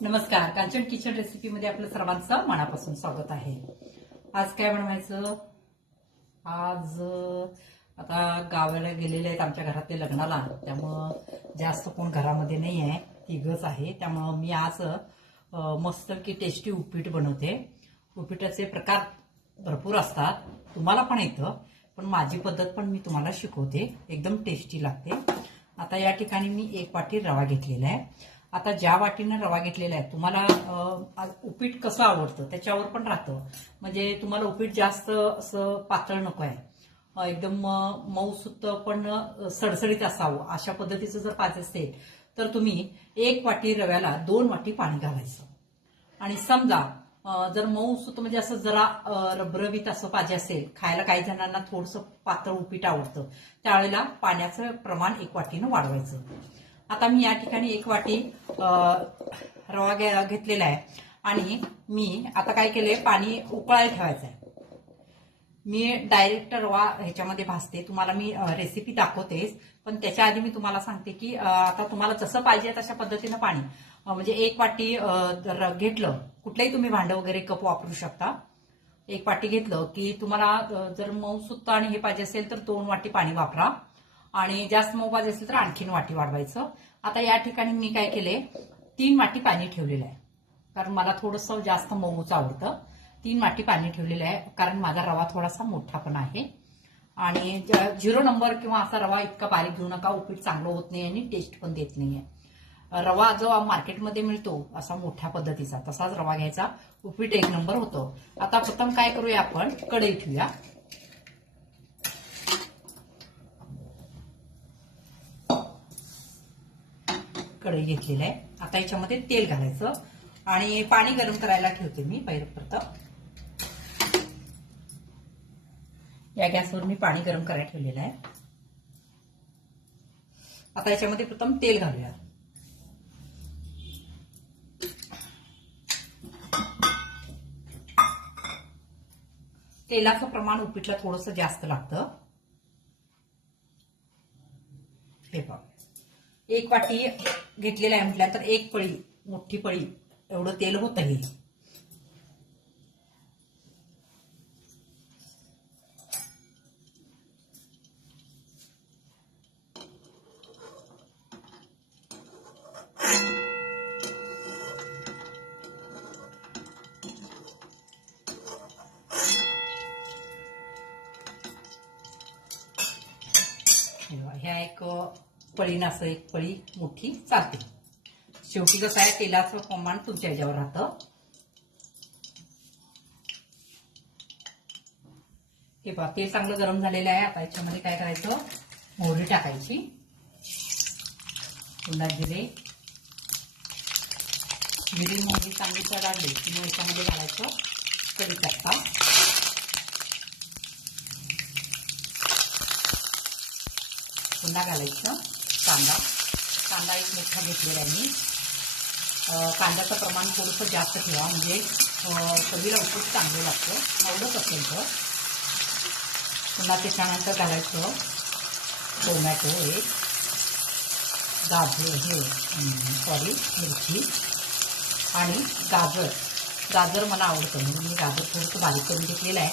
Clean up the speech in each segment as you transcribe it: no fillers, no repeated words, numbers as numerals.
नमस्कार, कांचन किचन रेसिपीमध्ये आपलं सर्वांचं मनापासून स्वागत आहे। आज काय बनवायचं? आज आता गावाला गेलेले आहेत आमच्या घरातले लग्नाला, त्यामुळं जास्त कोण घरामध्ये नाही आहे, तिघच आहे। त्यामुळं मी आज मस्त की टेस्टी उपीट बनवते। उपीटाचे प्रकार भरपूर असतात, तुम्हाला पण येतं, पण माझी पद्धत पण मी तुम्हाला शिकवते, एकदम टेस्टी लागते। आता या ठिकाणी मी 1 वाटी रवा घेतलेला आहे। आता ज्या वाटीने रवा घेतलेला आहे, तुम्हाला उपीट कसं आवडतं त्याच्यावर पण राहतं। म्हणजे तुम्हाला उपीट जास्त असं पातळ नको आहे, एकदम मऊसूत पण सडसडीत असावं अशा पद्धतीचं जर पाहिजे असेल तर तुम्ही 1 वाटी रव्याला 2 वाटी पाणी घालायचं। आणि समजा जर मऊसूत म्हणजे असं जरा रबरबीत असं पाहिजे असेल, खायला काही जणांना थोडंसं पातळ उपीट आवडतं, त्यावेळेला पाण्याचं प्रमाण 1 वाटीनं वाढवायचं। आता मी या ठिकाणी 1 वाटी रवा घेतलेला आहे आणि मी आता काय केलंय, पाणी उकळायला ठेवायचं आहे। मी डायरेक्ट रवा ह्याच्यामध्ये भाजते, तुम्हाला मी रेसिपी दाखवतेच, पण त्याच्या आधी मी तुम्हाला सांगते की आता तुम्हाला जसं पाहिजे तशा पद्धतीनं पाणी, म्हणजे 1 वाटी घेतलं, कुठलंही तुम्ही भांडं वगैरे कप वापरू शकता। 1 वाटी घेतलं की तुम्हाला जर मऊसूत आणि हे पाहिजे असेल तर 2 वाटी पाणी वापरा, आणि जास्त मऊ पाहिजे असेल तर आणखीन वाटी वाढवायचं। आता या ठिकाणी मी काय केले, 3 वाटी पाणी ठेवलेलं आहे, कारण मला थोडंसं जास्त मऊच आवडतं। 3 वाटी पाणी ठेवलेलं आहे, कारण माझा रवा थोडासा मोठा पण आहे। आणि 0 नंबर किंवा असा रवा इतका बारीक घेऊ नका, उपीट चांगलं होत नाही आणि टेस्ट पण देत नाहीये। रवा जो मार्केटमध्ये मिळतो असा मोठ्या पद्धतीचा, तसाच रवा घ्यायचा, उपीट 1 नंबर होतो। आता प्रथम काय करूया, आपण कढई ठेवूया। कढई घेतलेली आहे, आता याच्यामध्ये तेल घालायचं आणि पाणी गरम करायला ठेवते मी प्रथम। या गॅसवर मी पाणी गरम करायला ठेवलेलं आहे। आता याच्यामध्ये प्रथम तेल घालूया। तेलाचं प्रमाण उपीटला थोडंसं जास्त लागतं। हे बघा, 1 वाटी घेतलेला आहे म्हटल्यानंतर 1 पळी, मोठी पळी एवढं तेल होतं हे। ह्या 1 पळीनं असं 1 पळी मोठी चालते। शेवटी कसं आहे, तेलाचं प्रमाण तुमच्या ह्याच्यावर राहतं। हे पहा, तेल चांगलं गरम झालेलं आहे। आता याच्यामध्ये काय करायचं, मोहरी टाकायची, पुन्हा जिरे, मोहरी चांगली तडतडली की मग याच्यामध्ये घालायचं कढीपत्ता, पुन्हा घालायचं कांदा 1 मोठा घेतलेला आहे मी। कांद्याचं प्रमाण थोडंसं जास्त ठेवा, म्हणजे चवीला उपीट चांगलं लागतं, आवडत असेल तर। पुन्हा त्याच्यानंतर घालायचं टोमॅटो 1, मिरची आणि गाजर मला आवडतं म्हणून मी गाजर थोडंसं बारीक करून घेतलेलं आहे।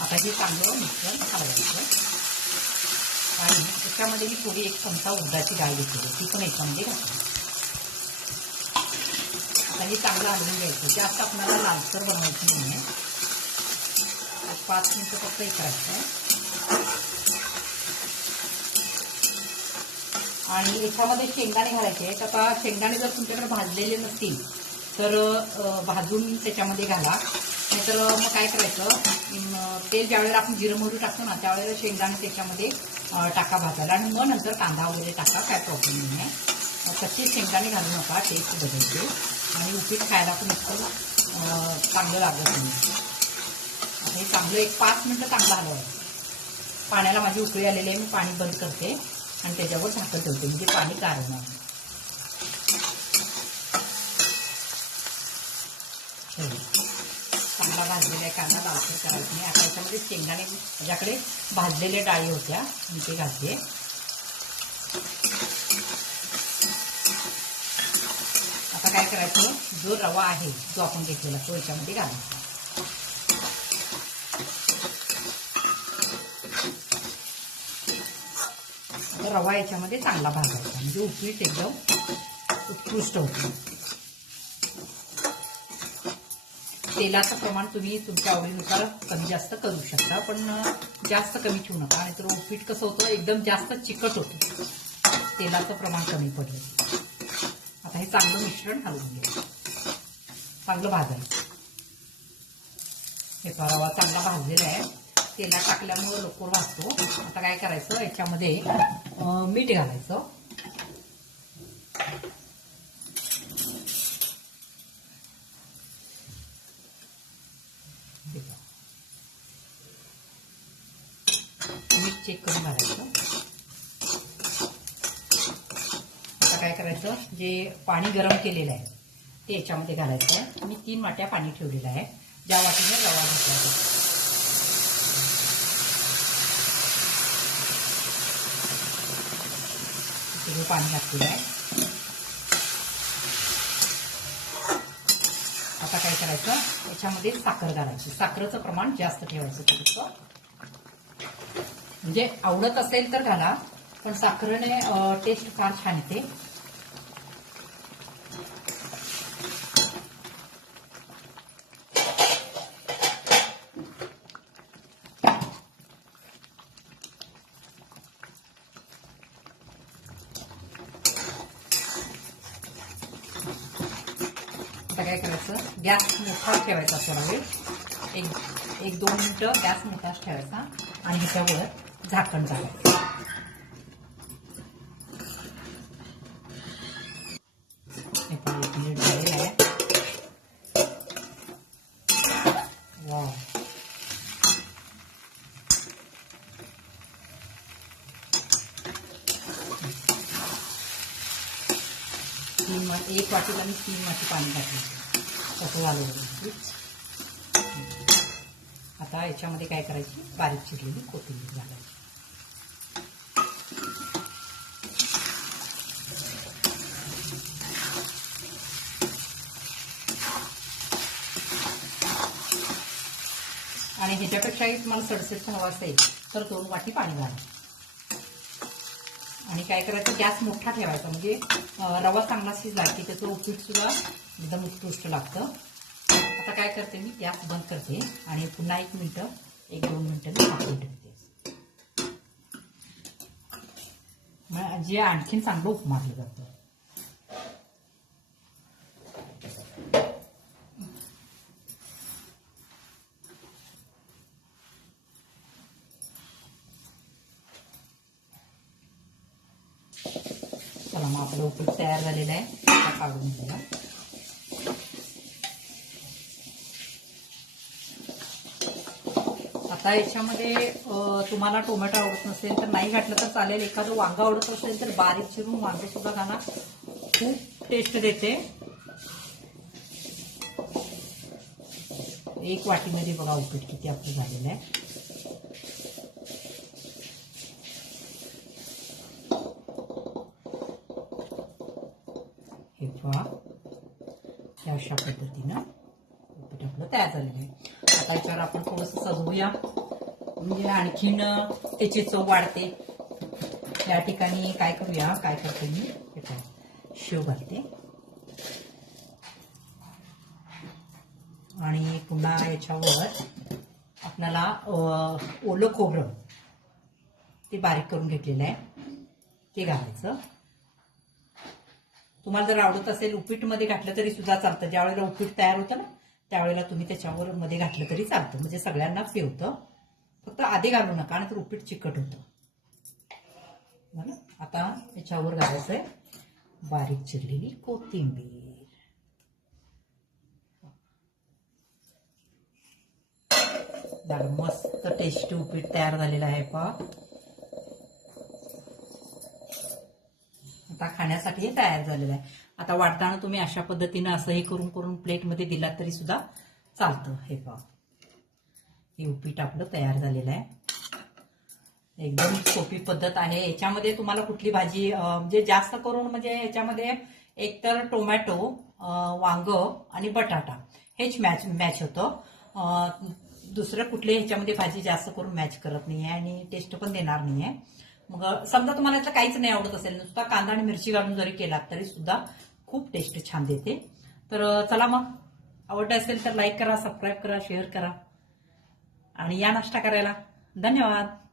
आता हे चांगलं मिश्रण घालायचं आणि त्याच्यामध्ये मी थोडी 1 चमचा उडदाची डाळ घेतली, ती पण याच्यामध्ये घातली। आता हे चांगलं हलवून घ्यायचं, जास्त आपल्याला लालसर बनवायची नाही आहे, 5 मिनिटं फक्त हे करायचं आहे। आणि याच्यामध्ये शेंगदाणे घालायचे आहेत। आता शेंगदाणे जर तुमच्याकडे भाजलेले नसतील तर भाजून त्याच्यामध्ये घाला, नाहीतर मग काय करायचं, तेल ज्यावेळेला आपण जिरं मोहरी टाकतो ना, त्यावेळेला शेंगदाणे त्याच्यामध्ये टाका भाजायला, आणि मग नंतर कांदा वगैरे टाका, काय प्रॉब्लेम नाही आहे। कच्चे शेंगदाणे घालू नका, टेस्ट बदलते आणि उपीट खायला पण इतकं चांगलं लागत नाही। आता हे चांगलं 5 मिनिटं चांगलं हलवायचं। पाण्याला माझी उकळी आलेली आहे, मी पाणी बंद करते आणि त्याच्यावर झाकण ठेवते, म्हणजे पाणी काढणार। चांगला भाजलेला आहे कांदा, लालसर करायचं नाही। आता याच्यामध्ये शेंगदाणे माझ्याकडे भाजलेल्या डाळी होत्या, मी ते घालते। काय करायचं, जो रवा आहे जो आपण घेतलेला तो याच्यामध्ये घालायचा. रवा याच्यामध्ये चांगला भाजायचा म्हणजे उपीट एकदम उत्कृष्ट होतं. तेलाचं प्रमाण तुम्ही तुमच्या आवडीनुसार कमी जास्त करू शकता, पण जास्त कमी ठेवू नका, आणि तर उपीट कसं होतं एकदम जास्त चिकट होतं तेलाचं प्रमाण कमी पडलं. आता हे चांगलं मिश्रण हलवून घ्या, चांगलं भाजायचं. हे रवा चांगला भाजलेला आहे, तेलात टाकल्यामुळे लवकर भाजतो. आता काय करायचं, याच्यामध्ये मीठ घालायचं. मीठ चेक करून घालायचं. आता काय करायचं, जे पाणी गरम केलेलं आहे ते याच्यामध्ये घालायचं आहे. मी 3 वाट्या पाणी ठेवलेलं आहे, ज्या वाटीने रवा घेतला पाणी घातलेलं आहे. आता काय करायचं, याच्यामध्ये साखर घालायची. साखरेचं प्रमाण जास्त ठेवायचं थोडंसं, म्हणजे आवडत असेल तर घाला, पण साखरेने टेस्ट फार छान येते. आता काय करायचं, गॅस मोठा ठेवायचा थोडा वेळ, एक 2 मिनिटं गॅस मोठाच ठेवायचा आणि ह्याच्यावर झाकण टाकायचं. हे 1 मिनिट झालेलं आहे. वाव, एक वाटीला मी 3 वाटी पाणी घातलं, तसं झालं. आता याच्यामध्ये काय करायची, बारीक चिरलेली कोथिंबीर घालायची. आणि ह्याच्यापेक्षाही तुम्हाला सडसड हवा असेल तर 2 वाटी पाणी घालायचं. आणि काय करायचं, गॅस मोठा ठेवायचा, म्हणजे रवा चांगला शिजला की त्याचं उपीट सुद्धा एकदम उत्कृष्ट लागतं. आता काय करते, मी गॅस बंद करते आणि पुन्हा 1 मिनिटं 1-2 मिनिटं मी झाकून ठेवते, म्हणजे आणखीन चांगलं उपमारलं जातं. चला मग आपलं उपीट तयार झालेलं आहे, काढून घ्या. आता याच्यामध्ये तुम्हाला टोमॅटो आवडत नसेल तर नाही घातलं तर चालेल, एखादं वांग आवडत असेल तर बारीक चिरून वांग सुद्धा घाला, खूप टेस्ट देते. 1 वाटीमध्ये बघा उपीट किती आपलं झालेलं आहे. हे पहा, अशा पद्धतीनं उपीट आपलं तयार झालेलं आहे. आता याच्यावर आपण थोडंसं सजवूया, म्हणजे आणखीन त्याची चव वाढते. या ठिकाणी काय करूया, काय करते मी, शेव घालते आणि पुन्हा याच्यावर आपल्याला ओलं खोबरं ते बारीक करून घेतलेलं आहे ते घालायचं. तुम्हाला जर आवडत असेल उपीटमध्ये घातलं तरी सुद्धा चालतं. ज्या वेळेला उपीट तयार होतं ना त्यावेळेला तुम्ही त्याच्यावर मध्ये घातलं तरी चालतं, म्हणजे सगळ्यांना फेवतं. फक्त आधी घालू नका, आणि तर उपीट चिकट होतं. बरं, आता याच्यावर घालायचंय बारीक चिरलेली कोथिंबीर. मस्त टेस्टी उपीट तयार झालेलं आहे पहा. आता खाण्यासाठी हे तयार झालेलं आहे. आता वाढताना तुम्ही अशा पद्धतीनं असंही करून करून प्लेटमध्ये दिलात तरी सुद्धा चालतं. हे पहा, हे उपीट आपलं तयार झालेलं आहे. एकदम सोपी पद्धत आहे. याच्यामध्ये तुम्हाला कुठली भाजी, म्हणजे जास्त करून म्हणजे याच्यामध्ये एकतर टोमॅटो वांग आणि बटाटा हेच मॅच होतं. दुसरं कुठल्याही ह्याच्यामध्ये भाजी जास्त करून मॅच करत नाहीये आणि टेस्ट पण देणार नाहीये. मग समजा तुम्हाला यातलं काहीच नाही आवडत असेल, नुसता कांदा आणि मिरची घालून जरी केला तरी सुद्धा खूप टेस्ट छान देते. तर चला मग, आवडत असेल तर लाईक करा, सबस्क्राईब करा, शेअर करा आणि या नाश्ता करायला. धन्यवाद.